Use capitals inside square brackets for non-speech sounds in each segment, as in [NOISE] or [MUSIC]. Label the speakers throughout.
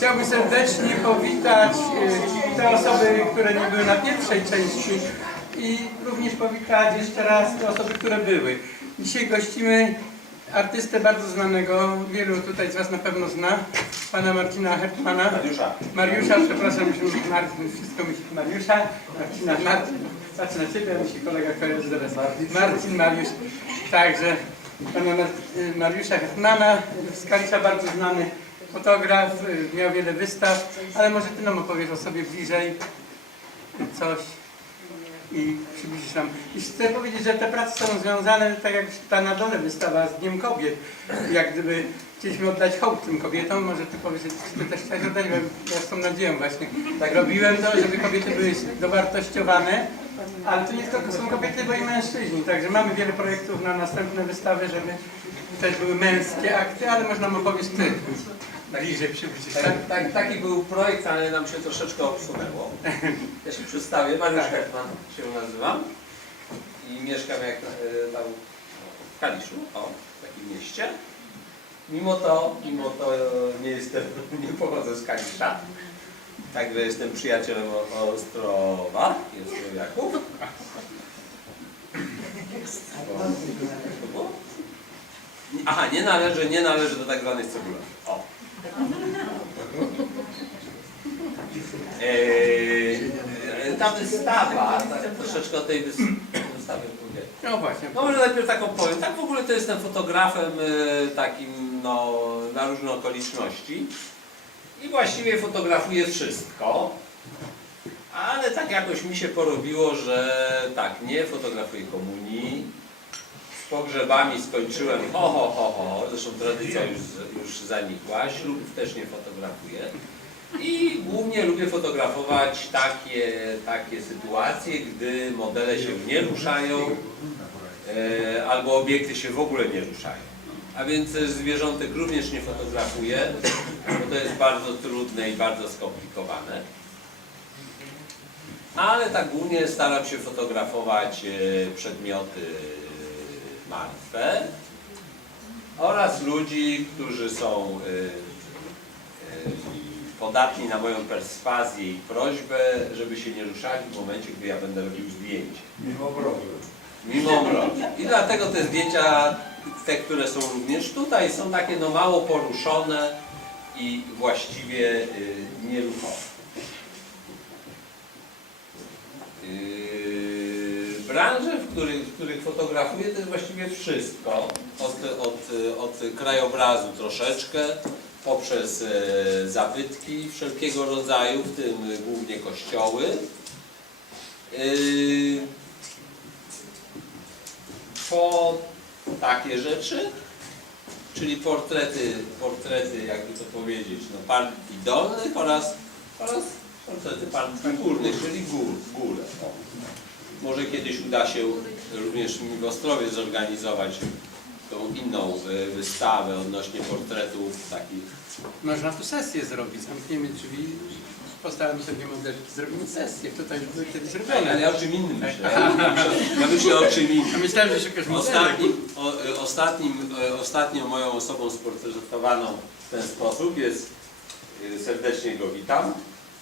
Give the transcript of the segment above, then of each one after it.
Speaker 1: Chciałbym serdecznie powitać e, te osoby, które nie były na pierwszej części i również powitać jeszcze raz te osoby, które były. Dzisiaj gościmy artystę bardzo znanego, wielu tutaj z Was na pewno zna, pana Marcina Hetmana.
Speaker 2: Mariusza.
Speaker 1: Mariusza, przepraszam, już Marcin, wszystko myśli Mariusza. Marcina, Marcin, patrz na Ciebie, musi kolega kojarzy zaraz. Marcin, Mariusz. Także pana Mar- Mariusza Hetmana, z Kalisza bardzo znany fotograf, y, miał wiele wystaw, ale może Ty nam opowiesz o sobie bliżej y, coś i przybliżysz nam. I chcę powiedzieć, że te prace są związane, tak jak ta na dole wystawa z Dniem Kobiet. Jak gdyby chcieliśmy oddać hołd tym kobietom, może Ty powiesz, Ty też chcesz oddać, bo ja z tą nadzieją właśnie tak robiłem to, żeby kobiety były dowartościowane, ale to nie tylko są kobiety, bo i mężczyźni, także mamy wiele projektów na następne wystawy, żeby też były męskie akty, ale można mu opowiedzieć Ty. Bliżej przybliżyć, tak?
Speaker 2: Tak, tak, taki był projekt, ale nam się troszeczkę obsunęło. [LAUGHS] Ja się przedstawię, Mariusz
Speaker 1: Tak.
Speaker 2: Hetman się nazywam i mieszkam jak e, tam w Kaliszu, o, w takim mieście. Mimo to, mimo to e, nie jestem, [LAUGHS] nie pochodzę z Kalisza. Także jestem przyjacielem Ostrowa, jest to Jakub. [LAUGHS] Aha, nie należy, nie należy do tak zwanych cebularz. O. Eee, ta wystawa, tak, troszeczkę o tej wys- wystawie mówię.
Speaker 1: No właśnie.
Speaker 2: No może najpierw tak opowiem. Tak w ogóle to jestem fotografem e, takim no, na różne okoliczności i właściwie fotografuję wszystko. Ale tak jakoś mi się porobiło, że tak, nie fotografuję komunii. Pogrzebami skończyłem ho, ho, ho, ho. Zresztą tradycja już, już zanikła. Ślubów też nie fotografuję. I głównie lubię fotografować takie, takie sytuacje, gdy modele się nie ruszają e, albo obiekty się w ogóle nie ruszają. A więc zwierzątek również nie fotografuję, bo to jest bardzo trudne i bardzo skomplikowane. Ale tak głównie staram się fotografować e, przedmioty martwe oraz ludzi, którzy są e, e, podatni na moją perswazję i prośbę, żeby się nie ruszali w momencie, gdy ja będę robił zdjęcie.
Speaker 3: Mimo mrozu.
Speaker 2: Mimo mrozu. I dlatego te zdjęcia, te, które są również tutaj, są takie no mało poruszone i właściwie y, nieruchome. Branże, w których, w których fotografuję, to jest właściwie wszystko. Od, od, od krajobrazu troszeczkę, poprzez e, zabytki wszelkiego rodzaju, w tym głównie kościoły. Yy, po takie rzeczy, czyli portrety, portrety, jakby to powiedzieć, no, partii dolnych oraz, oraz portrety partii górnych, czyli gór, górę. Może kiedyś uda się również w Ostrowie zorganizować tą inną e, wystawę odnośnie portretów takich
Speaker 1: Można tu sesję zrobić, zamkniemy drzwi, postawimy sobie modelki, zrobimy sesję, tutaj już były kiedyś
Speaker 2: Ale
Speaker 1: robione.
Speaker 2: ja o czym innym myślę. Ja myślę, ja myślę o czym innym.
Speaker 1: A myślałem, że szukasz.
Speaker 2: Ostatnim, o, e, ostatnim, e, ostatnią moją osobą sportretowaną w ten sposób jest, serdecznie go witam,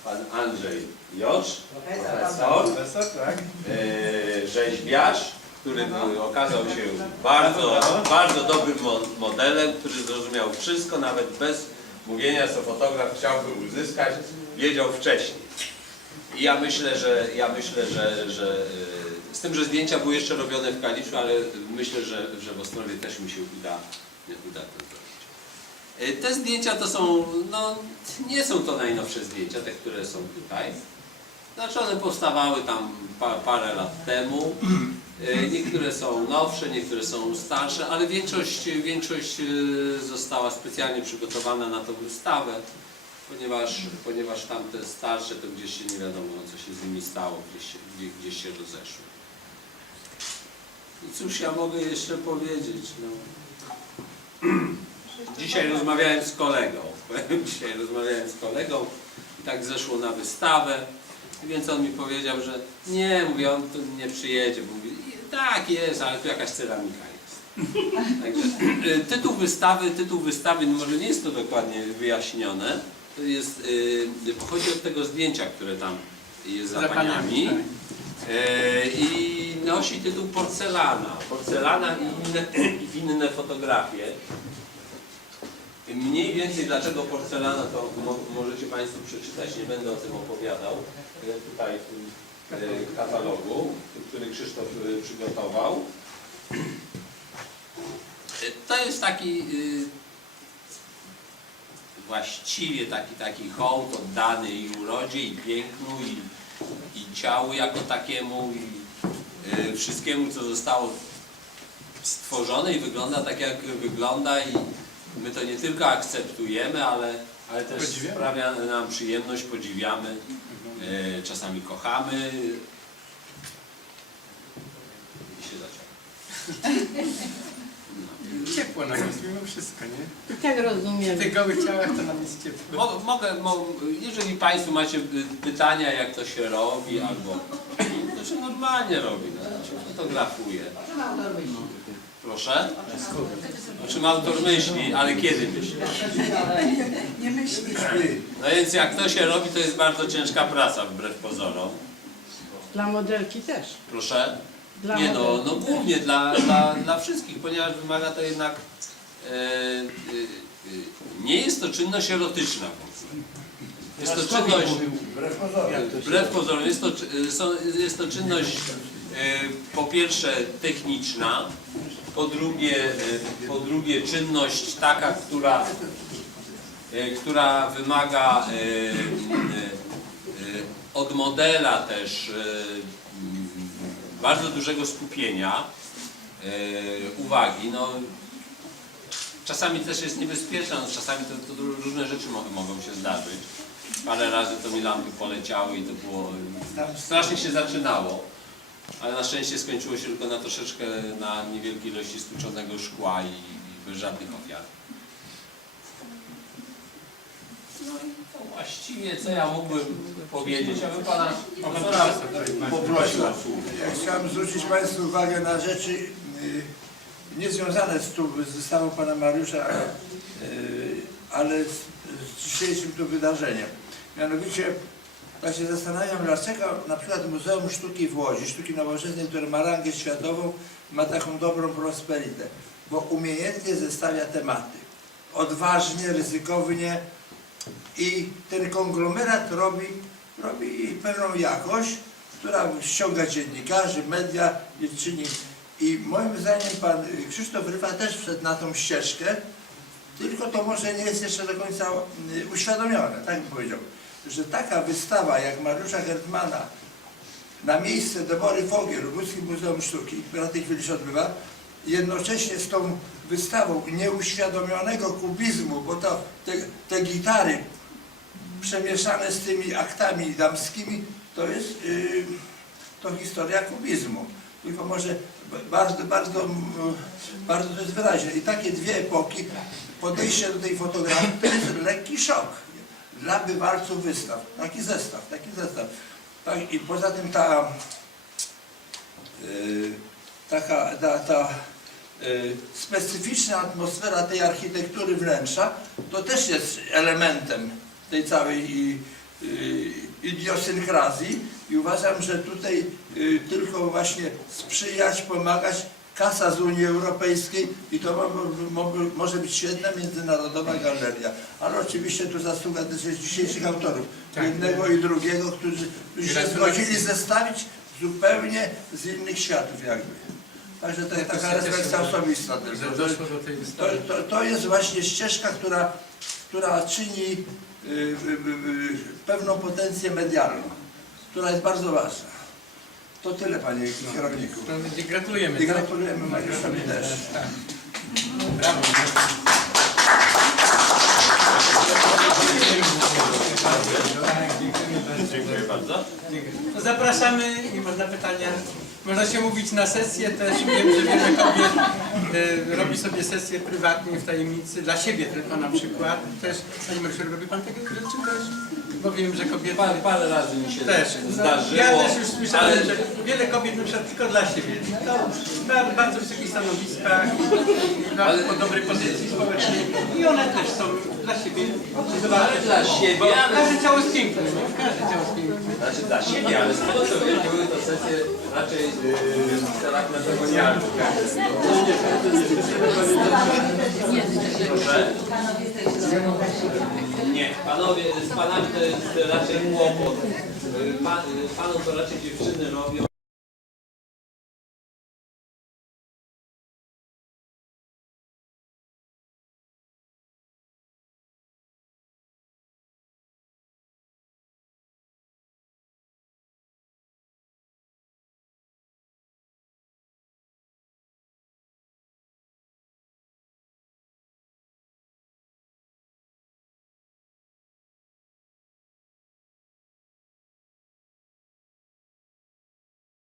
Speaker 2: pan Andrzej Jocz, profesor,
Speaker 1: Profesor, tak?
Speaker 2: e, rzeźbiarz, który był, okazał się bardzo, bardzo dobrym mo- modelem, który zrozumiał wszystko, nawet bez mówienia, co fotograf chciałby uzyskać, wiedział wcześniej. I ja myślę, że ja myślę, że, że e, z tym, że zdjęcia były jeszcze robione w Kaliszu, ale myślę, że, że w Ostrowie też mi się uda, uda to zrobić. E, Te zdjęcia to są, no nie są to najnowsze zdjęcia, te, które są tutaj. Znaczy one powstawały tam pa, parę lat temu. E, Niektóre są nowsze, niektóre są starsze, ale większość, większość e, została specjalnie przygotowana na tą wystawę, ponieważ, ponieważ tamte starsze to gdzieś się nie wiadomo co się z nimi stało, gdzieś gdzieś, gdzieś się rozeszły. I cóż ja mogę jeszcze powiedzieć? No. [CLEARS THROAT] Dzisiaj rozmawiałem z kolegą. [LAUGHS] Dzisiaj rozmawiałem z kolegą i tak zeszło na wystawę. Więc on mi powiedział, że nie, mówię, on tu nie przyjedzie. Mówi, tak jest, ale tu jakaś ceramika jest. [LAUGHS] Także, y, tytuł wystawy, tytuł wystawy, no może nie jest to dokładnie wyjaśnione, to jest, y, pochodzi od tego zdjęcia, które tam jest za,
Speaker 1: Za paniami.
Speaker 2: E, I nosi tytuł Porcelana. Porcelana i inne, [CLEARS THROAT] i inne fotografie. Mniej więcej dlaczego porcelana, to mo, możecie Państwo przeczytać, nie będę o tym opowiadał. E, Tutaj w e, katalogu, który Krzysztof e, przygotował. To jest taki właściwie taki, taki hołd oddany i urodzie, i pięknu, i, i ciału jako takiemu, i wszystkiemu, co zostało stworzone i wygląda tak, jak wygląda i my to nie tylko akceptujemy, ale, ale też
Speaker 1: Podziwiamy.
Speaker 2: sprawia nam przyjemność, podziwiamy, y, czasami kochamy. I się zaciąga. [LAUGHS]
Speaker 1: Ciepło nam jest mimo wszystko, nie?
Speaker 3: Tak rozumiem.
Speaker 1: W tych gołych ciałach to nam jest ciepło.
Speaker 2: Mo- Mogę, mo, jeżeli Państwo macie pytania, jak to się robi, albo to się normalnie robi, no, to się fotografuje. Proszę? O czym autor myśli, ale kiedy myśli?
Speaker 4: Nie myślisz.
Speaker 2: No więc jak to się robi, to jest bardzo ciężka praca, wbrew pozorom.
Speaker 3: Dla modelki też.
Speaker 2: Proszę?
Speaker 3: Dla
Speaker 2: Nie no, no głównie dla, dla, dla wszystkich, ponieważ wymaga to jednak... E, e, e, nie jest to czynność erotyczna w ogóle. Jest to czynność... Wbrew pozorom jest to, są- jest to czynność e, po pierwsze techniczna, po drugie, e, po drugie czynność taka, która, e, która wymaga e, od modela też e, m, bardzo dużego skupienia, uwagi. No, czasami też jest niebezpieczna, no, czasami to, to różne rzeczy mogą, mogą się zdarzyć. Parę razy to mi lampy poleciały i to było... Strasznie się zaczynało, ale na szczęście skończyło się tylko na troszeczkę, na niewielkiej ilości stłuczonego szkła i, i bez żadnych ofiar. No i to właściwie co ja mógłbym powiedzieć, aby pana profesora poprosił.
Speaker 5: Ja chciałem zwrócić Państwu uwagę na rzeczy y, niezwiązane z, tu, z wystawą Pana Mariusza, ale, y, z, z dzisiejszym tu wydarzeniem. Mianowicie, tak się zastanawiam, dlaczego na przykład Muzeum Sztuki w Łodzi, Sztuki Nowoczesnej, które ma rangę światową, ma taką dobrą prosperitę, bo umiejętnie zestawia tematy. Odważnie, ryzykownie i ten konglomerat robi, robi pewną jakość, która ściąga dziennikarzy, media czyni. I moim zdaniem pan Krzysztof Ryba też wszedł na tą ścieżkę, tylko to może nie jest jeszcze do końca y, uświadomione, tak bym powiedział, że taka wystawa jak Mariusza Gertmana na miejsce Debory Fogiel w Łódzkim Muzeum Sztuki, która w tej chwili się odbywa, jednocześnie z tą wystawą nieuświadomionego kubizmu, bo to te, te gitary przemieszane z tymi aktami damskimi, to jest yy, to historia kubizmu. Tylko może bardzo, bardzo, bardzo to jest wyraźne. I takie dwie epoki, podejście do tej fotografii, to jest lekki szok dla bywalców wystaw. Taki zestaw, taki zestaw. Tak, I poza tym ta yy, taka ta, ta y, specyficzna atmosfera tej architektury wnętrza, to też jest elementem tej całej y, y, idiosynkrazji i uważam, że tutaj tylko właśnie sprzyjać, pomagać kasa z Unii Europejskiej i to mo, mo, może być świetna międzynarodowa galeria. Ale oczywiście tu zasługa też jest dzisiejszych autorów,
Speaker 1: Tak.
Speaker 5: jednego i drugiego, którzy, którzy się zgodzili zestawić zupełnie z innych światów jakby. Także to taka refleksja osobista To, to, to jest właśnie ścieżka, która, która czyni y, y, y, y, pewną potencję medialną, która jest bardzo ważna. To tyle panie kierowniku.
Speaker 1: No, Gratulujemy.
Speaker 5: I gratulujemy Mariuszowi też.
Speaker 1: Tak. Brawo. Tak, bardzo.
Speaker 2: Dziękuję bardzo.
Speaker 1: Zapraszamy i można pytania. Można się mówić na sesję też. Wiem, że wiele kobiet e, robi sobie sesje prywatnie w tajemnicy, dla siebie tylko na przykład. Też, Panie Mariuszu, robi Pan takie rzeczy też? Bo wiem, że kobiety
Speaker 2: Parę, parę razy mi się
Speaker 1: też.
Speaker 2: zdarzyło.
Speaker 1: Ja też już słyszałem,
Speaker 2: ale-
Speaker 1: że wiele kobiet na przykład tylko dla siebie. To na bardzo wysokich stanowiskach i na
Speaker 2: Ale-
Speaker 1: po dobrej pozycji społecznej. I one też są dla siebie.
Speaker 2: Ale dla siebie, ale
Speaker 1: każde ciało jest piękne, nie? Każde ciało jest piękne.
Speaker 2: Znaczy dla siebie, ale z tego co wiem, były to sesje raczej yy, w celach metamonialnych. Proszę? Nie, panowie, z panami to jest raczej kłopot. Y, Pan, y, panom to raczej dziewczyny robią,